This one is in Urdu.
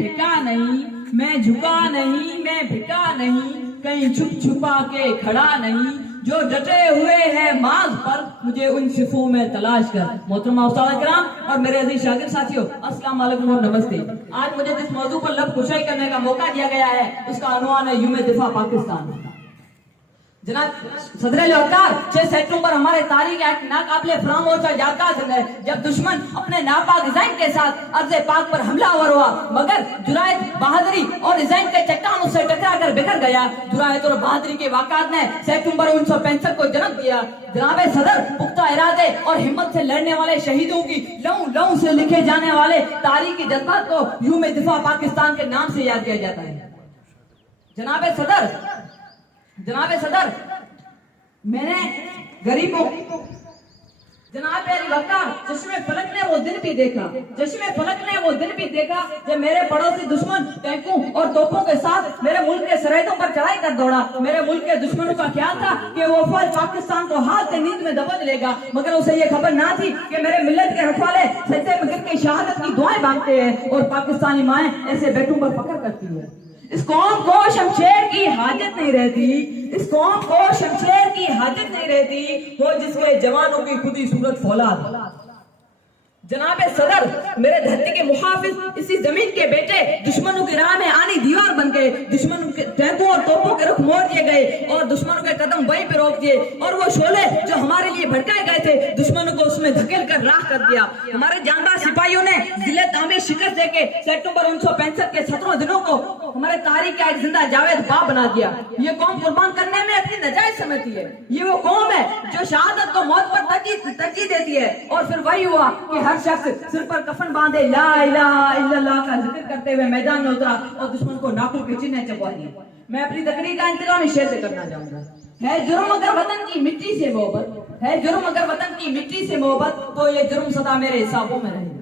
بھکا نہیں، میں جھکا نہیں، میں بھکا نہیں، کہیں چھپ چھپا کے کھڑا نہیں، جو ڈٹے ہوئے ہیں ماض پر مجھے ان صفوں میں تلاش کر۔ محترمہ استاد کرام اور میرے عزیز شاگرد ساتھیوں، السلام علیکم اور نمستے۔ آج مجھے جس موضوع پر لب کشائی کرنے کا موقع دیا گیا ہے اس کا عنوان ہے یوم دفاع پاکستان۔ جناب صدر وقار 6 ستمبر ہمارے تاریخ ایک ناقابل فراموش اور یادگار دن ہے جب دشمن اپنے ناپاک ڈیزائن کے ساتھ ارض پاک پر حملہ آور ہوا، مگر جرائت، بہادری اور ڈیزائن کے چٹان اس سے ٹکرا کر بکھر گیا۔ جرائت اور بہادری کے واقعات نے ستمبر 1965 کو جنم دیا۔ جناب صدر پختہ ارادے اور ہمت سے لڑنے والے شہیدوں کی لہو لہو سے لکھے جانے والے تاریخی جذبات کو یوم دفاع پاکستان کے نام سے یاد کیا جاتا ہے۔ جناب صدر میں نے غریبوں جناب وقار چشمے فلک نے وہ دن بھی دیکھا، چشمے فلک نے وہ دن بھی دیکھا جب میرے پڑوسی دشمن ٹینکوں اور توپوں کے ساتھ میرے ملک کے سرحدوں پر چڑھائی کر دوڑا۔ میرے ملک کے دشمنوں کا خیال تھا کہ وہ فوج پاکستان کو ہاتھ سے نیند میں دبوچ لے گا، مگر اسے یہ خبر نہ تھی کہ میرے ملت کے رکھوالے سجدے میں گر کے شہادت کی دعائیں مانگتے ہیں اور پاکستانی مائیں ایسے بیٹوں پر فخر کرتی ہے۔ اس قوم کو شمشیر کی حاجت نہیں رہتی، اس قوم کو شمشیر کی حاجت نہیں رہتی، وہ جس کے جوانوں کی خودی صورت فولاد۔ جناب صدر میرے دھرتی کے محافظ، اسی زمین کے بیٹے دشمنوں کی راہ میں آنی دیوار بن گئے، دشمنوں کے ٹینکوں اور توپوں کے رخ موڑ دیے گئے اور دشمنوں کے قدم وہیں پہ روک دیے، اور وہ شعلے جو ہمارے لیے بھڑکائے گئے تھے دشمنوں کو اس میں دھکیل کر راہ کر دیا۔ ہمارے جانباز سپاہیوں نے ذلت آمیز شکست دے کے ستمبر 1965 کے 17 دنوں کو ہمارے تاریخ کا ایک زندہ جاوید باپ بنا دیا۔ یہ قوم قربان کرنے میں اپنی نجائز سمجھتی ہے، یہ وہ قوم ہے جو شہادت کو موت پر ترجیح دیتی ہے، اور پھر وہی ہوا کہ ہر شخص سر پر کفن باندھے لا الہ الا اللہ کا ذکر کرتے ہوئے میدان میں اترا اور دشمن کو ناکوں کے چنہیں چبوا دیے۔ میں اپنی تقریر کا انتظام اس شعر سے کرنا چاہوں گا۔ ہے جرم اگر وطن کی مٹی سے محبت، ہے جرم اگر وطن کی مٹی سے محبت، تو یہ جرم سدا میرے حسابوں میں رہے۔